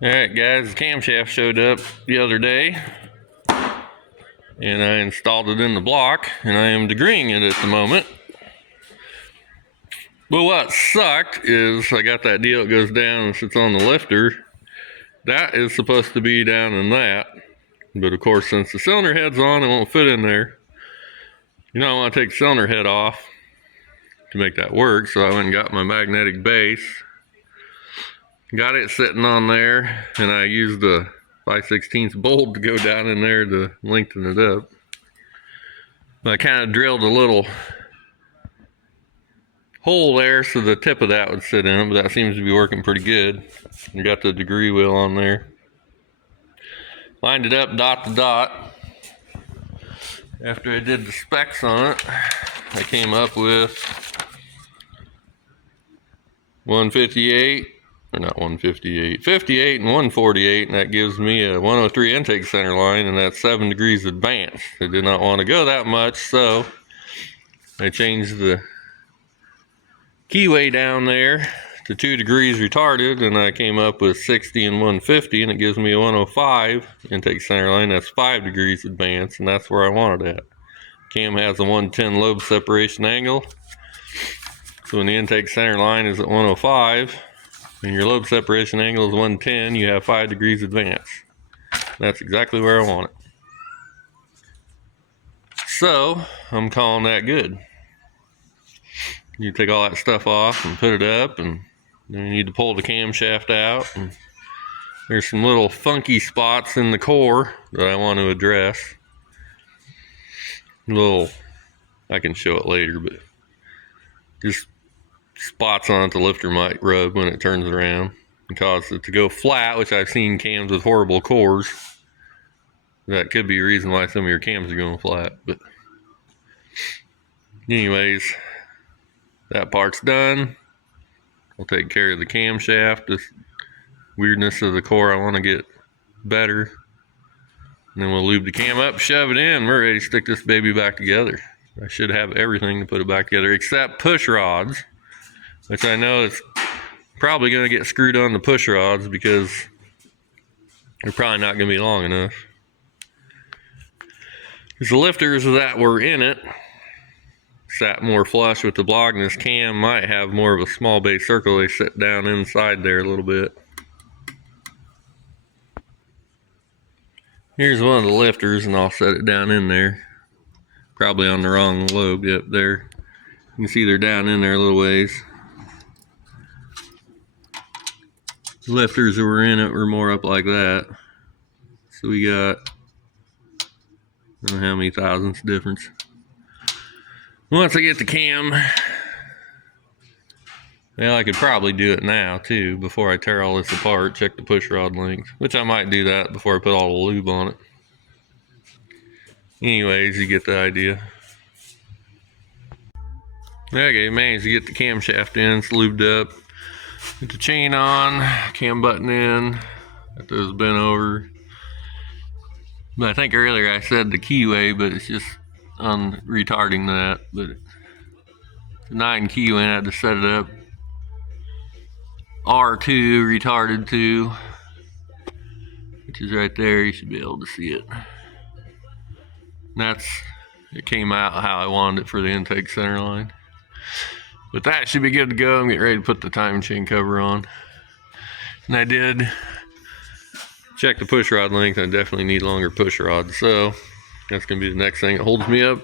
Alright guys, the camshaft showed up the other day and I installed it in the block and I am degreeing it at the moment. But what sucked is I got that deal that goes down and sits on the lifter. That is supposed to be down in that. But of course, since the cylinder head's on, it won't fit in there. You know, I want to take the cylinder head off to make that work, so I went and got my magnetic base. Got it sitting on there, and I used a 5/16 bolt to go down in there to lengthen it up. I kind of drilled a little hole there so the tip of that would sit in it, but that seems to be working pretty good. I got the degree wheel on there. Lined it up dot to dot. After I did the specs on it, I came up with 158, or not 158, 58 and 148, and that gives me a 103 intake center line, and that's 7 degrees advanced. I did not want to go that much, so I changed the keyway down there to 2 degrees retarded, and I came up with 60 and 150, and it gives me a 105 intake center line. That's 5 degrees advanced, and that's where I wanted it. Cam has a 110 lobe separation angle, so when the intake center line is at 105 and your lobe separation angle is 110, you have 5 degrees advance. That's exactly where I want it. So I'm calling that good. You take all that stuff off and put it up, and then you need to pull the camshaft out, and there's some little funky spots in the core that I want to address. I can show it later, but just spots on it the lifter might rub when it turns around and cause it to go flat, which I've seen cams with horrible cores. That could be a reason why some of your cams are going flat. But anyways, that part's done. I'll take care of the camshaft. This weirdness of the core I want to get better. And then we'll lube the cam up, shove it in. We're ready to stick this baby back together. I should have everything to put it back together except push rods, which I know it's probably going to get screwed on the push rods because they're probably not going to be long enough. Because the lifters that were in it sat more flush with the block, and this cam might have more of a small base circle. They sit down inside there a little bit. Here's one of the lifters, and I'll set it down in there. Probably on the wrong lobe. Yep, there. You can see they're down in there a little ways. The lifters that were in it were more up like that. So we got, I don't know how many thousandths difference. Once I get the cam, well, I could probably do it now too before I tear all this apart, check the push rod length, which I might do that before I put all the lube on it. Anyways, you get the idea. Okay, managed to get the camshaft in, it's lubed up. Get the chain on, cam button in, got those bent over. But I think earlier I said the keyway, but it's just on retarding that. But the 9 keyway, I had to set it up R2 retarded to, which is right there. You should be able to see it. And it came out how I wanted it for the intake center line. But that should be good to go. I'm getting ready to put the timing chain cover on. And I did check the push rod length. I definitely need longer push rods. So that's going to be the next thing that holds me up.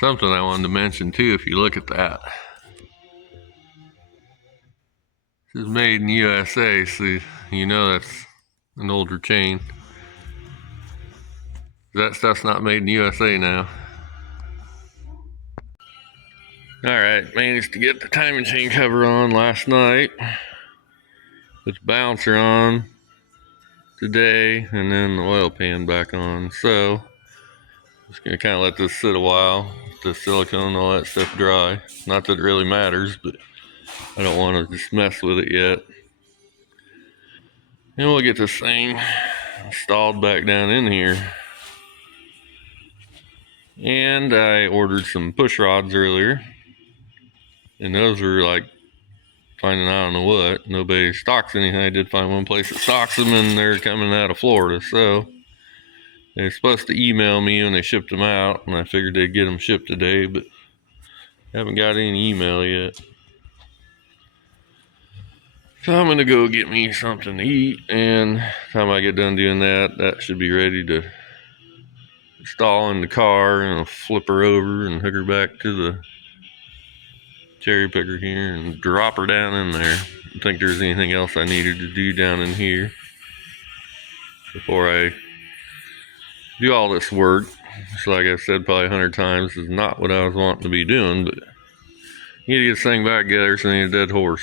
Something I wanted to mention too, if you look at that. This is made in USA, so you know that's an older chain. That stuff's not made in USA now. Alright, managed to get the timing chain cover on last night. Put the balancer on today, and then the oil pan back on. So, just gonna kind of let this sit a while, the silicone and all that stuff dry. Not that it really matters, but I don't want to just mess with it yet. And we'll get this thing installed back down in here. And I ordered some push rods earlier, and those were like finding I don't know what. Nobody stocks anything. I did find one place that stocks them, and they're coming out of Florida. So they're supposed to email me when they shipped them out, and I figured they'd get them shipped today, but haven't got any email yet. So I'm gonna go get me something to eat, and by the time I get done doing that, that should be ready to install in the car, and I'll flip her over and hook her back to the cherry picker here and drop her down in there. I don't think there's anything else I needed to do down in here before I do all this work. So like I've said probably 100 times, is not what I was wanting to be doing, but you need to get this thing back together so I need a dead horse.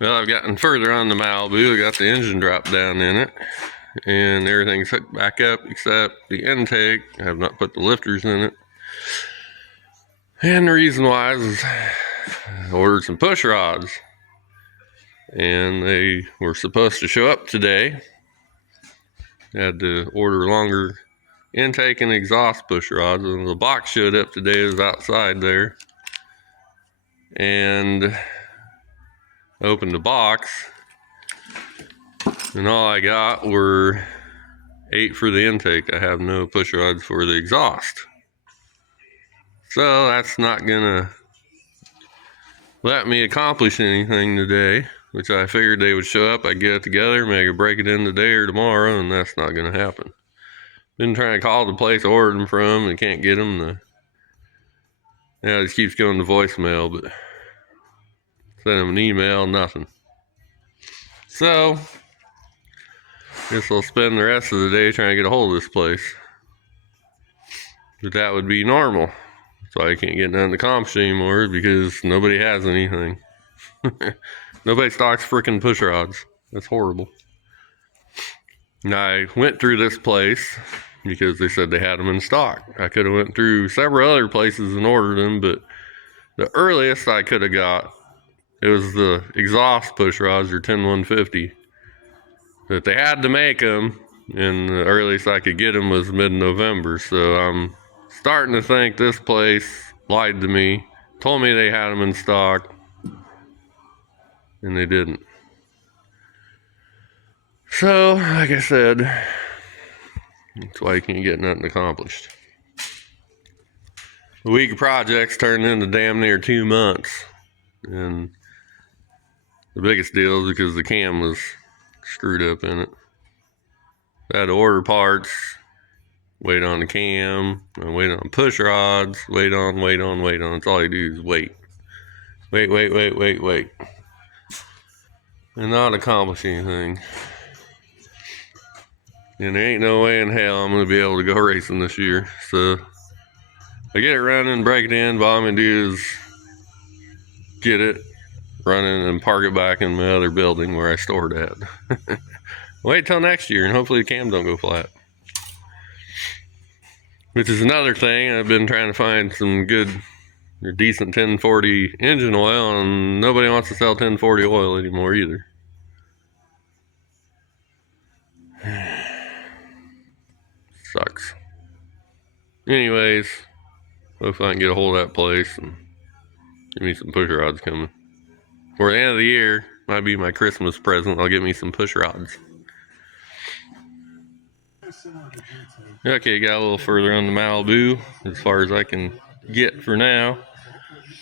Well, I've gotten further on the Malibu. I got the engine dropped down in it, and everything's hooked back up except the intake. I have not put the lifters in it. And the reason why is I ordered some push rods, and they were supposed to show up today. I had to order longer intake and exhaust push rods, and the box showed up today. It was outside there, and I opened the box, and all I got were 8 for the intake. I have no push rods for the exhaust. So that's not gonna let me accomplish anything today, which I figured they would show up, I'd get it together, maybe break it in today or tomorrow, and that's not gonna happen. Been trying to call the place I ordered them from and can't get them. It just keeps going to voicemail, but send them an email, nothing. So guess I'll spend the rest of the day trying to get a hold of this place. But that would be normal. So I can't get down to Camshaft anymore because nobody has anything. Nobody stocks freaking push rods. That's horrible. And I went through this place because they said they had them in stock. I could have went through several other places and ordered them, but the earliest I could have got, it was the exhaust push rods, or 10150. That they had to make them, and the earliest I could get them was mid-November. So I'm starting to think this place lied to me, told me they had them in stock, and they didn't. So, like I said, that's why you can't get nothing accomplished. The week of projects turned into damn near 2 months, and the biggest deal is because the cam was screwed up in it. I had to order parts, wait on the cam, and wait on push rods, wait on. That's all you do is wait. Wait. And not accomplish anything. And there ain't no way in hell I'm going to be able to go racing this year. So I get it running, break it in, all I'm going to do is get it running and park it back in my other building where I stored it at. Wait till next year, and hopefully the cam don't go flat. Which is another thing. I've been trying to find some good or decent 1040 engine oil, and nobody wants to sell 1040 oil anymore either. Sucks. Anyways, hopefully I can get a hold of that place and give me some push rods coming. For the end of the year, might be my Christmas present. I'll get me some push rods. Okay, got a little further on the Malibu as far as I can get for now.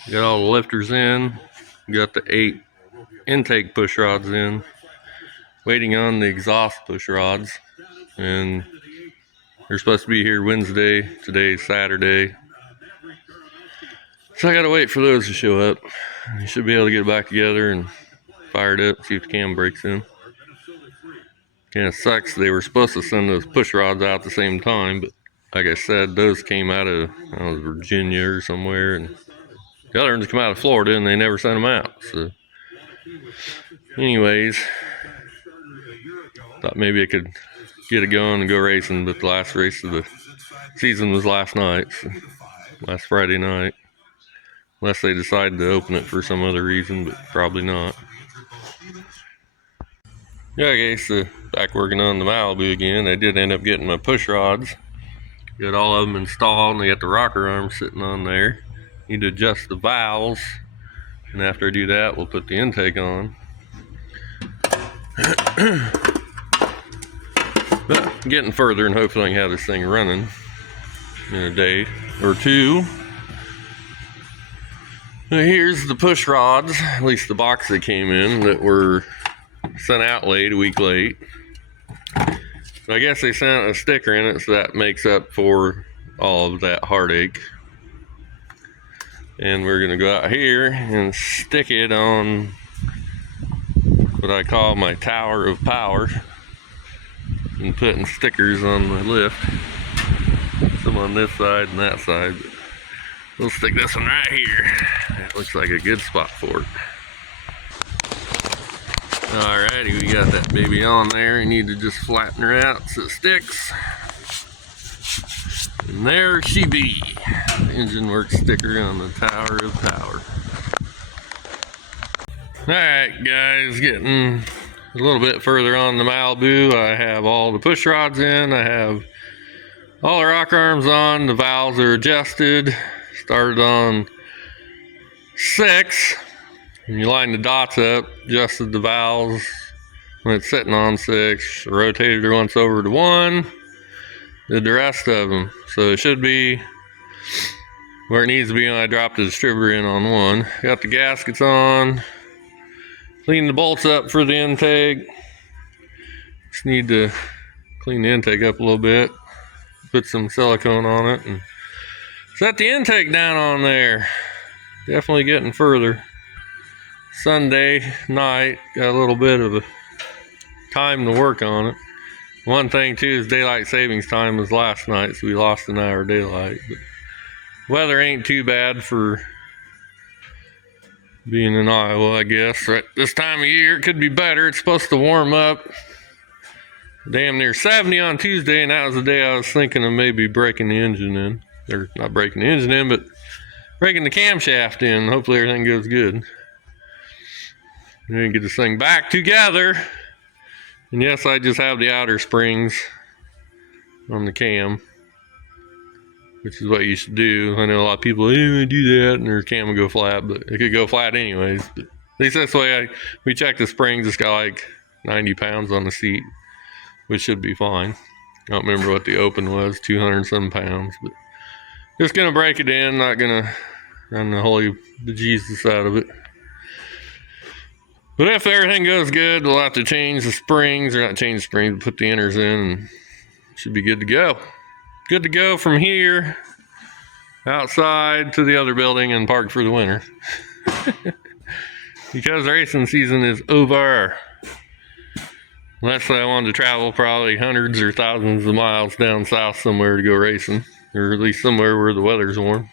Got all the lifters in. Got the 8 intake push rods in. Waiting on the exhaust push rods. And they're supposed to be here Wednesday. Today's Saturday. So I gotta wait for those to show up. I should be able to get it back together and fire it up, see if the cam breaks in. Kind of sucks. They were supposed to send those push rods out at the same time, but like I said, those came out of Virginia or somewhere, and the other ones come out of Florida, and they never sent them out. So, anyways, thought maybe I could get it going and go racing, but the last race of the season was last night, so last Friday night. Unless they decide to open it for some other reason, but probably not. Yeah, okay, so back working on the Malibu again. I did end up getting my push rods. Got all of them installed, and they got the rocker arm sitting on there. Need to adjust the valves And after I do that, we'll put the intake on. But getting further, and hopefully I can have this thing running in a day or two. Now here's the push rods, at least the box that came in, that were sent out late, a week late. So I guess they sent a sticker in it, so that makes up for all of that heartache. And we're gonna go out here and stick it on what I call my tower of power, and putting stickers on the lift, some on this side and that side. We'll stick this one right here. That looks like a good spot for it. Alrighty, we got that baby on there. You need to just flatten her out so it sticks. And there she be. The engine work sticker on the tower of power. Alright guys, getting a little bit further on the Malibu. I have all the push rods in. I have all the rock arms on. The valves are adjusted. Started on 6. And you line the dots up, adjusted the valves when it's sitting on 6, rotated her once over to 1, did the rest of them. So it should be where it needs to be when I drop the distributor in on 1. Got the gaskets on, clean the bolts up for the intake. Just need to clean the intake up a little bit, put some silicone on it, and set the intake down on there. Definitely getting further. Sunday night, got a little bit of a time to work on it. One thing too is daylight savings time was last night, so we lost an hour of daylight. But weather ain't too bad for being in Iowa, I guess. Right this time of year, it could be better. It's supposed to warm up damn near 70 on Tuesday, and that was the day I was thinking of maybe breaking the engine in. Or not breaking the engine in, but breaking the camshaft in. Hopefully everything goes good. And then get this thing back together. And yes, I just have the outer springs on the cam, which is what you should do. I know a lot of people, hey, I do that, and their cam will go flat, but it could go flat anyways. But at least that's the way we checked the springs. It's got like 90 pounds on the seat, which should be fine. I don't remember what the open was, 200 and some pounds, but just gonna break it in, not gonna run the holy bejesus out of it. But if everything goes good, we'll have to change the springs, or not change the springs, but put the inners in, and should be good to go. Good to go from here outside to the other building and park for the winter. Because racing season is over. Unless I wanted to travel probably hundreds or thousands of miles down south somewhere to go racing, or at least somewhere where the weather's warm.